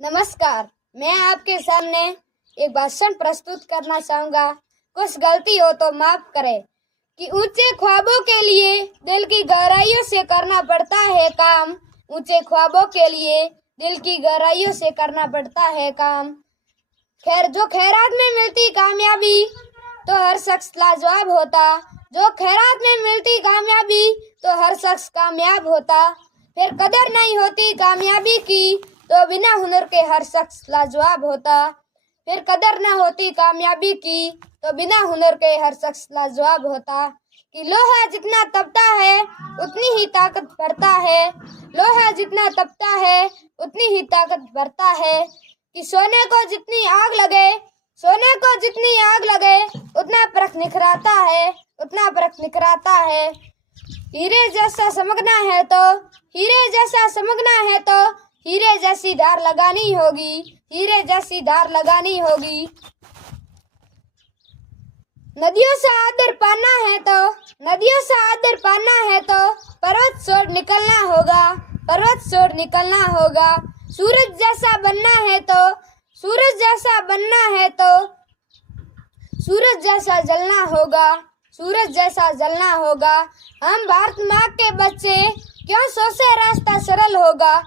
नमस्कार। मैं आपके सामने एक भाषण प्रस्तुत करना चाहूँगा। कुछ गलती हो तो माफ करें कि ऊंचे ख्वाबों के लिए दिल की गहराइयों से करना पड़ता है काम। ऊंचे ख्वाबों के लिए दिल की गहराइयों से करना पड़ता है काम। जो खैरात में मिलती कामयाबी तो हर शख्स लाजवाब होता। जो खैरात में मिलती कामयाबी तो हर शख्स कामयाब होता। फिर कदर नहीं होती कामयाबी की तो बिना हुनर के हर शख्स लाजवाब होता। फिर कदर न होती कामयाबी की तो बिना हुनर के हर शख्स लाजवाब होता। कि लोहा जितना तपता है उतनी ही ताकत भरता है। लोहा जितना तपता है उतनी ही ताकत भरता है। कि सोने को जितनी आग लगे उतना परख निखराता है, उतना परख निखराता है। हीरे जैसा चमकना है तो हीरे जैसी धार लगानी होगी, हीरे जैसी धार लगानी होगी। नदियों से आदर पाना है तो पर्वत छोड़ निकलना होगा, पर्वत छोड़ निकलना होगा। सूरज जैसा बनना है तो सूरज जैसा जलना होगा, सूरज जैसा जलना होगा। हम भारत माँ के बच्चे क्यों सोचे रास्ता सरल होगा,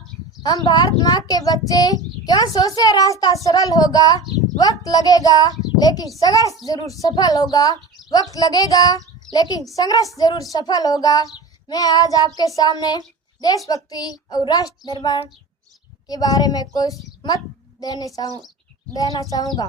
हम भारत माँ के बच्चे क्यों सोचे रास्ता सरल होगा। वक्त लगेगा लेकिन संघर्ष जरूर सफल होगा, वक्त लगेगा लेकिन संघर्ष जरूर सफल होगा। मैं आज आपके सामने देशभक्ति और राष्ट्र निर्माण के बारे में कुछ मत देना चाहूँगा।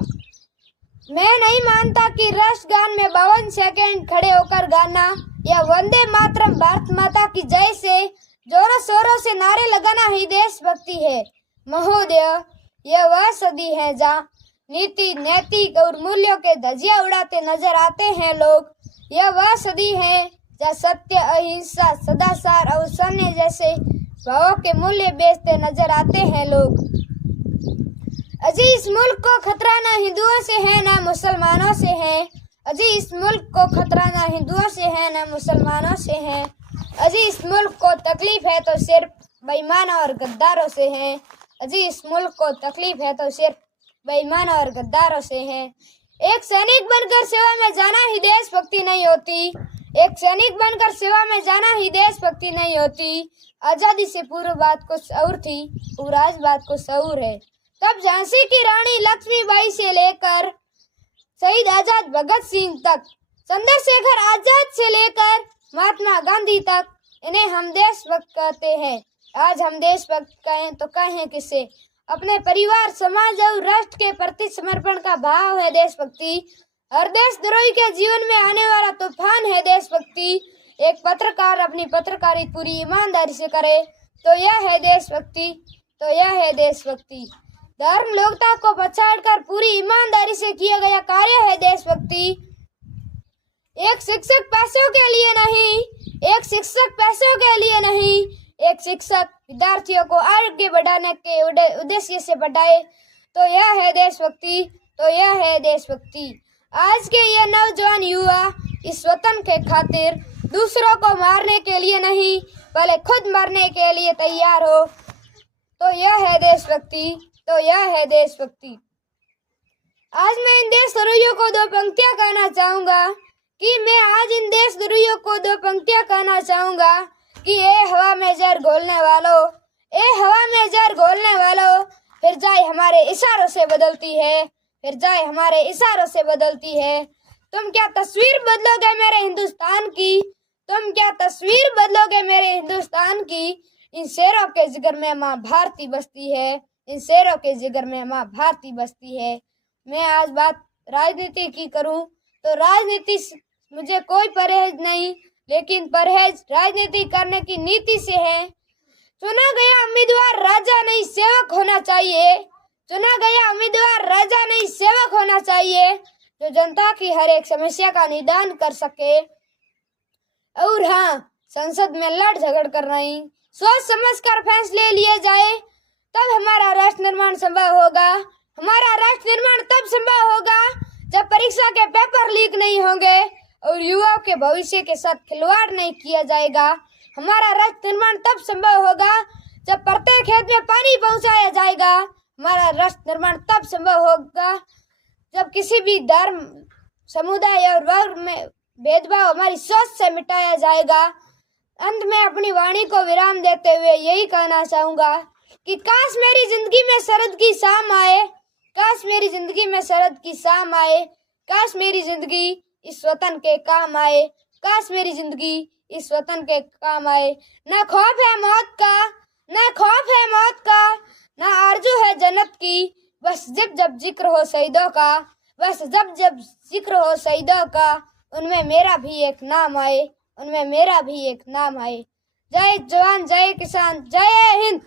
मैं नहीं मानता कि राष्ट्रगान में 52 सेकंड खड़े होकर गाना या वंदे मातरम भारत माता की जय से जोरों शोरों से नारे लगाना ही देशभक्ति है। महोदय, यह वह सदी है जहाँ नीति, नैतिक और मूल्यों के धज्जियां उड़ाते नजर आते हैं लोग। यह वह सदी है जहाँ सत्य, अहिंसा, सदाचार और सन्य जैसे भावों के मूल्य बेचते नजर आते हैं लोग। अजी इस मुल्क को खतरा न हिंदुओं से है न मुसलमानों से है। अजी इस मुल्क को खतरा न हिंदुओं से है न मुसलमानों से है। अजी इस मुल्क को तकलीफ है तो सिर्फ बेईमानों और गद्दारों से है। अजी इस मुल्क को तकलीफ है तो सिर्फ बेईमानों और गद्दारों से है। एक सैनिक बनकर सेवा में जाना ही देशभक्ति नहीं होती, एक सैनिक बनकर सेवा में जाना ही देशभक्ति नहीं होती। आजादी से पूर्व बात कुछ और थी और आज बात कुछ और है। तब झांसी की रानी लक्ष्मीबाई से लेकर शहीद आजाद भगत सिंह तक, चंद्रशेखर आजाद से लेकर महात्मा गांधी तक, इन्हें हम देशभक्त कहते हैं। आज हम देशभक्त कहें तो कहें किसे? अपने परिवार, समाज और राष्ट्र के प्रति समर्पण का भाव है देशभक्ति। हर देशद्रोही के जीवन में आने वाला तूफान है देशभक्ति। एक पत्रकार अपनी पत्रकारिता पूरी ईमानदारी से करे तो यह है देशभक्ति, तो यह है देशभक्ति। धर्म लोकता को पछाड़कर पूरी ईमानदारी से किया गया कार्य है देशभक्ति। एक शिक्षक पैसों के लिए नहीं, एक शिक्षक विद्यार्थियों को आगे बढ़ाने के उद्देश्य से पढ़ाए तो यह है देशभक्ति, तो यह है देशभक्ति। आज के ये नौजवान युवा इस वतन के खातिर दूसरों को मारने के लिए नहीं, पहले खुद मरने के लिए तैयार हो तो यह है देशभक्ति, तो यह है देशभक्ति। आज मैं इन देशद्रोहियों को दो पंक्तियां कहना चाहूंगा कि ए हवा में जहर घोलने वालों, फिर जाए हमारे इशारों से बदलती है, तुम क्या तस्वीर बदलोगे मेरे हिंदुस्तान की? इन शेरों के जिगर में माँ भारती बसती है, मैं आज बात राजनीति की करूं तो राजनीति मुझे कोई परहेज नहीं, लेकिन परहेज राजनीति करने की नीति से है। चुना गया उम्मीदवार राजा नहीं सेवक होना चाहिए, जो जनता की हर एक समस्या का निदान कर सके। और हाँ, संसद में लड़ झगड़ कर नहीं, सोच समझकर फैसले लिए जाए तब हमारा राष्ट्र निर्माण संभव होगा। हमारा राष्ट्र निर्माण तब संभव होगा जब परीक्षा के पेपर लीक नहीं होंगे और युवाओं के भविष्य के साथ खिलवाड़ नहीं किया जाएगा। हमारा राष्ट्र निर्माण तब संभव होगा जब प्रत्येक खेत में पानी पहुंचाया जाएगा। हमारा राष्ट्र निर्माण तब संभव होगा जब किसी भी धर्म, समुदाय और वर्ग में भेदभाव हमारी सोच से मिटाया जाएगा। अंत में अपनी वाणी को विराम देते हुए यही कहना चाहूंगा कि काश मेरी जिंदगी में शरद की शाम आए, काश मेरी जिंदगी में शरद की शाम आए, काश मेरी जिंदगी इस वतन के काम आए, काश मेरी जिंदगी इस वतन के काम आए। न खौफ है मौत का, न खौफ है मौत का, न आरज़ू है जन्नत की, बस जब जब जिक्र हो शहीदों का, बस जब जब जिक्र हो शहीदों का, उनमें मेरा भी एक नाम आए, उनमें मेरा भी एक नाम आए। जय जवान, जय किसान, जय हिंद।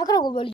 हकरों को बोलिए।